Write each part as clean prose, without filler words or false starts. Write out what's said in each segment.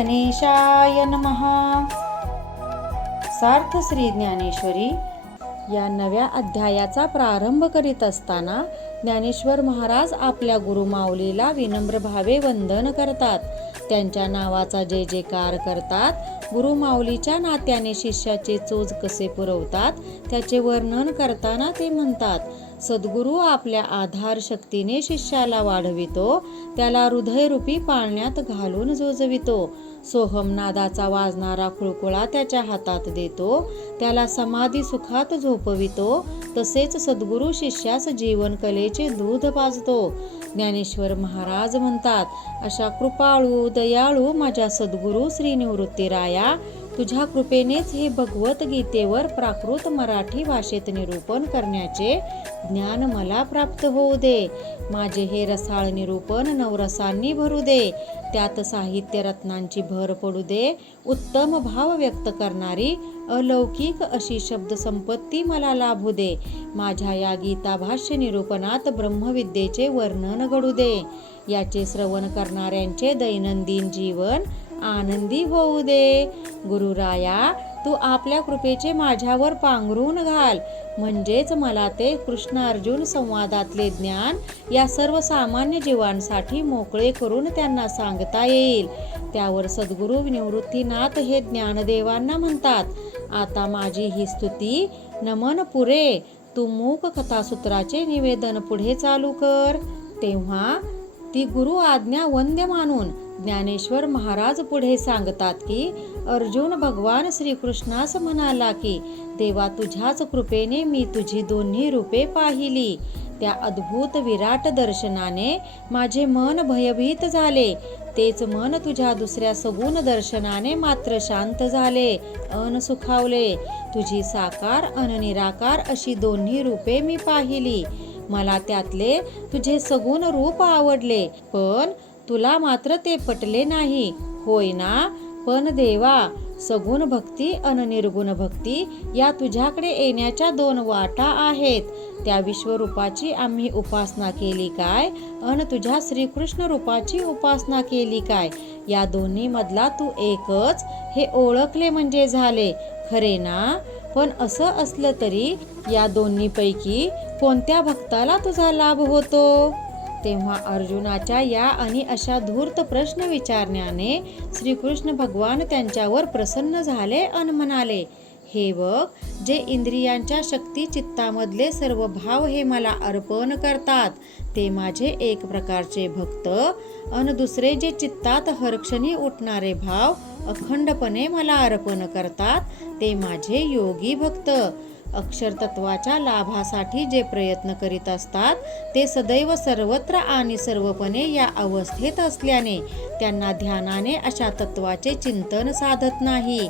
गणेशाय नमः. सार्थ श्री ज्ञानेश्वरी या नव्या अध्यायाचा प्रारंभ करीत असताना ज्ञानेश्वर महाराज आपल्या गुरुमाऊलीला विनम्र भावे वंदन करतात. त्यांच्या नावाचा जय जयकार करतात. गुरुमाऊलीच्या नात्याने शिष्याचे चोज कसे पुरवतात त्याचे वर्णन करताना ते म्हणतात, सद्गुरू आपल्या आधार शक्तीने शिष्याला वाढवितो, त्याला हृदयरूपी पाळण्यात घालून जोजवितो. सोहमनादाचा वाजणारा खुळखुळा त्याच्या हातात देतो, त्याला समाधी सुखात झोपवितो. तसेच सद्गुरू शिष्यास जीवन कलेचे दूध पाजतो. ज्ञानेश्वर महाराज म्हणतात, अशा कृपाळू दयाळू माझ्या सद्गुरू श्री निवृत्तीराया, तुझ्या कृपेनेच हे भगवत गीतेवर प्राकृत मराठी भाषेत निरूपण करण्याचे ज्ञान मला प्राप्त होऊ दे. माझे हे रसाळ निरूपण नवरसांनी भरू दे, त्यात साहित्य रत्नांची भर पडू दे. उत्तम भाव व्यक्त करणारी अलौकिक अशी शब्द संपत्ती मला लाभू दे. माझ्या या गीता भाष्य निरूपणात ब्रह्मविद्येचे वर्णन घडू दे. याचे श्रवण करणाऱ्यांचे दैनंदिन जीवन आनंदी होऊ दे. गुरुराया, तू आपल्या कृपेचे माझ्यावर पांघरून घाल, म्हणजेच मला ते कृष्ण अर्जुन संवादातले ज्ञान या सर्वसामान्य जीवांसाठी मोकळे करून त्यांना सांगता येईल. त्यावर सद्गुरू निवृत्तीनाथ हे ज्ञानदेवांना म्हणतात, आता माझी ही स्तुती नमन पुरे, तू मूक कथासूत्राचे निवेदन पुढे चालू कर. तेव्हा ती गुरु आज्ञा वंद्य मानून ज्ञानेश्वर महाराज पुढे सांगतात की, अर्जुन भगवान श्रीकृष्णास म्हणाला की, देवा तुझ्याच कृपेने मी तुझी दोन्ही रूपे पाहिली. त्या अद्भुत विराट दर्शनाने माझे मन भयभीत झाले. तेच मन तुझ्या दुसऱ्या सगुण दर्शनाने मात्र शांत झाले अन सुखावले. तुझी साकार अन निराकार अशी दोन्ही रूपे मी पाहिली. मला त्यातले तुझे सगुण रूप आवडले, पण तुला मात्र ते पटले नाही, होय ना? पण देवा, सगुण भक्ती अन निर्गुण भक्ती या तुझ्याकडे येण्याच्या दोन वाटा आहेत. त्या विश्वरूपाची आम्ही उपासना केली काय अन तुझ्या श्रीकृष्ण रूपाची उपासना केली काय? या दोन्ही मधला तू एकच हे ओळखले म्हणजे झाले, खरे ना? पण असं असलं तरी या दोन्हीपैकी कोणत्या भक्ताला तुझा लाभ होतो? तेव्हा अर्जुनाच्या या आणि अशा धूर्त प्रश्न विचारण्याने श्रीकृष्ण भगवान त्यांच्यावर प्रसन्न झाले अन म्हणाले, हे बघ, जे इंद्रियांच्या शक्ती चित्तामधले सर्व भाव हे मला अर्पण करतात ते माझे एक प्रकारचे भक्त, अन दुसरे जे चित्तात हरक्षणी उठणारे भाव अखंडपणे मला अर्पण करतात ते माझे योगी भक्त. अक्षर तत्वाच्या लाभासाठी जे प्रयत्न करीत असतात ते सदैव सर्वत्र आणि सर्वपणे या अवस्थेत असल्याने त्यांना ध्यानाने अशा तत्वाचे चिंतन साधत नाही.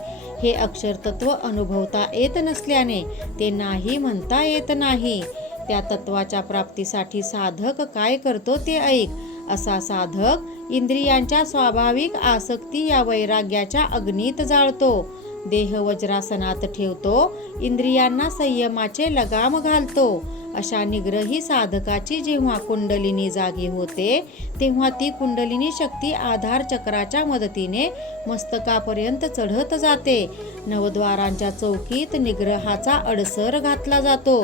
हे अक्षर तत्व अनुभवता येत नसल्याने ते नाही म्हणता येत नाही. त्या तत्वाच्या प्राप्तीसाठी साधक काय करतो ते ऐक. असा साधक इंद्रियांच्या स्वाभाविक आसक्ती या वैराग्याच्या अग्नीत जाळतो. देह वज्रासनात ठेवतो, इंद्रियांना संयमाचे लगाम घालतो. अशा निग्रही साधकाची जेव्हा कुंडलिनी जागी होते तेव्हा ती कुंडलिनी शक्ती आधार चक्राच्या मदतीने मस्तकापर्यंत चढत जाते. नवद्वारांच्या चौकीत निग्रहाचा अडसर घातला जातो.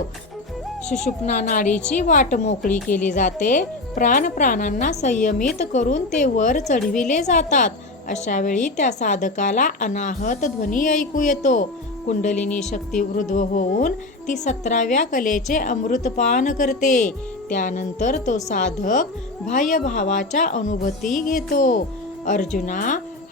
सुषुप्ना नाडीची वाट मोकळी केली जाते. प्राणांना संयमित करून ते वर चढविले जातात. अशा वेळी त्या साधकाला अनाहत ध्वनी ऐकू येतो. कुंडलिनी शक्ती ऊर्ध्व होऊन ती 17व्या कलेचे अमृतपान करते. त्यानंतर तो साधक बाह्य भावाच्या अनुभूती घेतो. अर्जुना,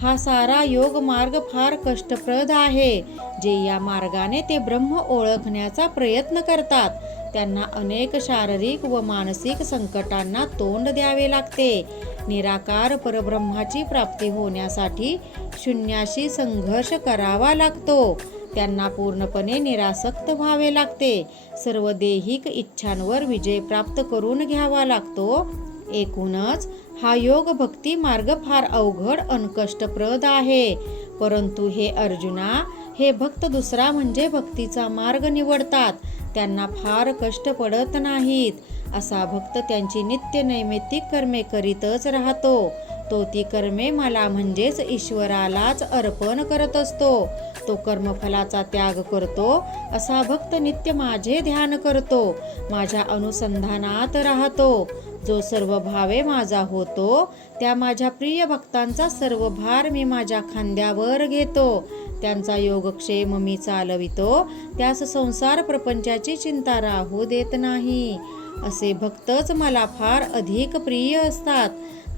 हा सारा योग मार्ग फार कष्टप्रद आहे. जे या मार्गाने ते ब्रह्म ओळखण्याचा प्रयत्न करतात त्यांना अनेक शारीरिक व मानसिक संकटांना तोंड द्यावे लागते. निराकार परब्रह्माची प्राप्ती होण्यासाठी शून्याशी संघर्ष करावा लागतो. त्यांना पूर्णपणे निरासक्त व्हावे लागते. सर्व दैहिक इच्छांवर विजय प्राप्त करून घ्यावा लागतो. एकूणच हा योग भक्ती मार्ग फार अवघड अन कष्टप्रद आहे. परंतु हे अर्जुना, हे भक्त दुसरा म्हणजे भक्तीचा मार्ग निवडतात. त्यांना फार कष्ट पडत नाहीत. असा भक्त त्यांची नित्य नैमित्तिक कर्मे करीतच राहतो. तो तो ती कर्मे मला म्हणजेच ईश्वरालाच अर्पण करत असतो. तो कर्मफलाचा त्याग करतो. असा भक्त नित्य माझे ध्यान करतो, माझ्या अनुसंधानात राहतो. जो सर्व भावे माझा होतो, त्या माझ्या प्रिय भक्तांचा सर्व भार मी माझ्या खांद्यावर घेतो. त्यांचा योगक्षेम मी चालवितो. त्यास संसार प्रपंचाची चिंता राहू देत नाही. असे भक्तच मला फार अधिक प्रिय असतात.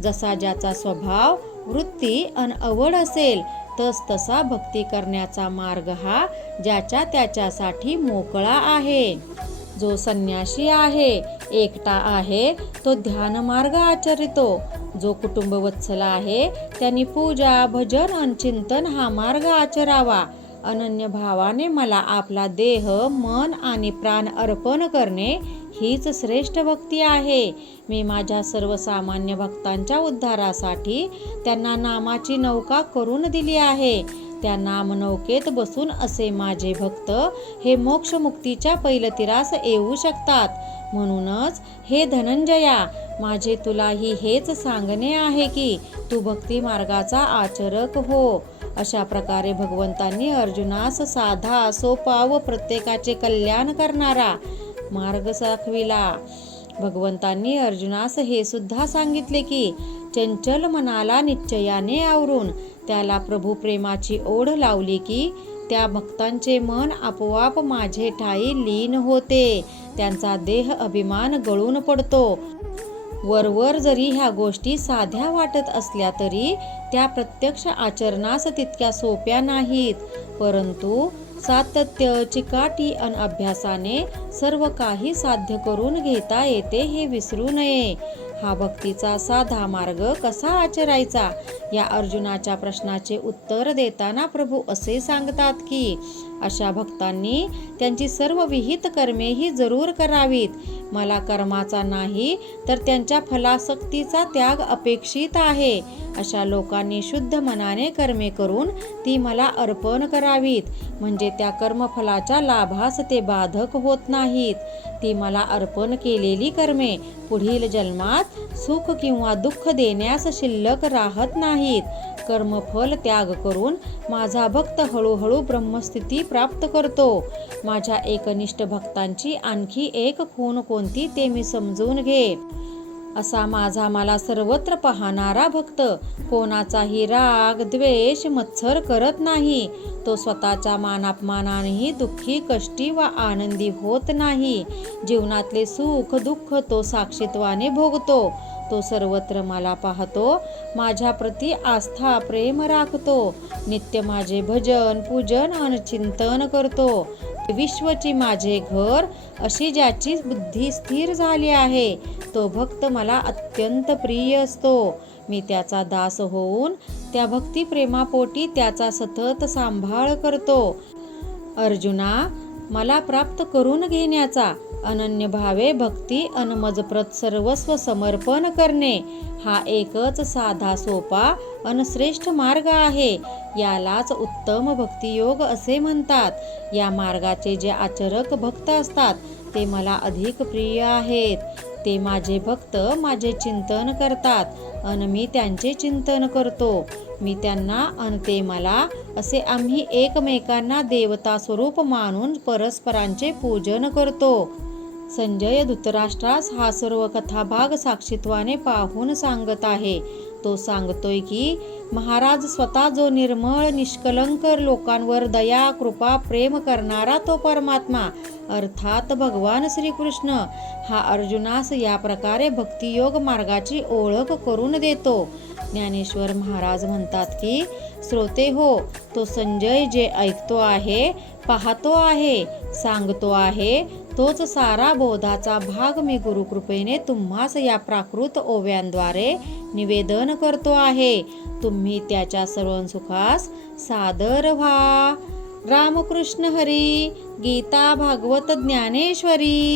जसा ज्याचा स्वभाव, वृत्ती अन आवड असेल, तस तसा भक्ती करण्याचा मार्ग हा ज्याच्या त्याच्यासाठी मोकळा आहे. जो संन्यासी आहे, एकटा आहे, तो ध्यान मार्ग आचरितो. जो कुटुंबवत्सल आहे, त्यांनी पूजा, भजन आणि चिंतन हा मार्ग आचरावा. अनन्य भावाने मला आपला देह, मन आणि प्राण अर्पण करणे हीच श्रेष्ठ भक्ती आहे. मी माझ्या सर्वसामान्य भक्तांच्या उद्धारासाठी त्यांना नामाची नौका करून दिली आहे. त्या नामनौकेत बसून असे माझे भक्त हे मोक्षमुक्तीच्या पैलतीरास येऊ शकतात. म्हणूनच हे धनंजया, माझे तुलाही हेच सांगणे आहे की तू भक्ती मार्गाचा आचरक हो. अशा प्रकारे भगवंतांनी अर्जुनास साधा, सोपा व प्रत्येकाचे कल्याण करणारा मार्ग दाखविला. भगवंतांनी अर्जुनास हे सुद्धा सांगितले की चंचल मनाला निश्चयाने आवरून त्याला प्रभू प्रेमाची ओढ लावली की त्या भक्तांचे मन आपोआप माझे ठाई लीन होते. त्यांचा देह अभिमान गळून पडतो. वरवर जरी ह्या गोष्टी साध्या वाटत असल्या तरी त्या प्रत्यक्ष आचरणास तितक्या सोप्या नाहीत. परंतु सातत्य, चिकाटी अन अभ्यासाने सर्व काही साध्य करून घेता येते हे विसरू नये. हा भक्तीचा साधा मार्ग कसा आचरायचा, या अर्जुनाच्या प्रश्नाचे उत्तर देताना प्रभू असे सांगतात की अशा भक्तांनी त्यांची सर्व विहित कर्मे ही जरूर करावीत. मला कर्माचा नाही तर त्यांच्या फलासक्तीचा त्याग अपेक्षित आहे. अशा लोकांनी शुद्ध मनाने कर्मे करून ती मला अर्पण करावीत. म्हणजे त्या कर्मफलाच्या लाभास ते बाधक होत नाहीत. ती मला अर्पण केलेली कर्मे पुढील जन्मात सुख किंवा दुःख देण्यास शिल्लक राहत नाहीत. कर्मफल त्याग करून माझा भक्त हळूहळू ब्रह्मस्थिती प्राप्त करतो. माझ्या एकनिष्ठ भक्तांची आणखी एक खूण कोणती ते मी समजून घे. असा माझा मला सर्वत्र पाहणारा भक्त कोणाचाही राग, द्वेष, मत्सर करत नाही. तो स्वतःच्या मानापमानानेही दुःखी, कष्टी व आनंदी होत नाही. जीवनातले सुख दुःख तो साक्षीत्वाने भोगतो. तो सर्वत्र मला पाहतो. माझ्या प्रती आस्था, प्रेम राखतो. नित्य माझे भजन, पूजन आणि चिंतन करतो. विश्वची माझे घर अशी ज्याची बुद्धी स्थिर झाली आहे, तो भक्त मला अत्यंत प्रिय असतो. मी त्याचा दास होऊन त्या भक्ती प्रेमापोटी त्याचा सतत सांभाळ करतो. अर्जुना, मला प्राप्त करून घेण्याचा अनन्य भावे भक्ती अन मजप्रत सर्वस्व समर्पण करणे हा एकच साधा, सोपा अन श्रेष्ठ मार्ग आहे. यालाच उत्तम भक्तियोग असे म्हणतात. या मार्गाचे जे आचरक भक्त असतात ते मला अधिक प्रिय आहेत. ते माझे भक्त माझे चिंतन करतात अन मी त्यांचे चिंतन करतो. मी त्यांना अन ते मला असे आम्ही एकमेकांना देवता स्वरूप मानून परस्परांचे पूजन करतो. संजय धृतराष्ट्रास हा सर्व कथाभाग साक्षीत्वाने पाहून सांगत आहे. तो सांगतोय की महाराज स्वतः जो निर्मळ, निष्कलंक, लोकांवर दया, कृपा, प्रेम करणारा तो परमात्मा अर्थात भगवान श्रीकृष्ण हा अर्जुनास या प्रकारे भक्तियोग मार्गाची ओळख करून देतो. ज्ञानेश्वर महाराज म्हणतात की श्रोते हो, तो संजय जे ऐकतो आहे, पाहतो आहे, सांगतो आहे, तोच सारा बोधाचा भाग मी गुरुकृपेने तुम्हास या प्राकृत ओव्यांद्वारे निवेदन करतो आहे. तुम्ही त्याच्या सर्वसुखास सादर व्हा. रामकृष्ण हरी. गीता भागवत ज्ञानेश्वरी.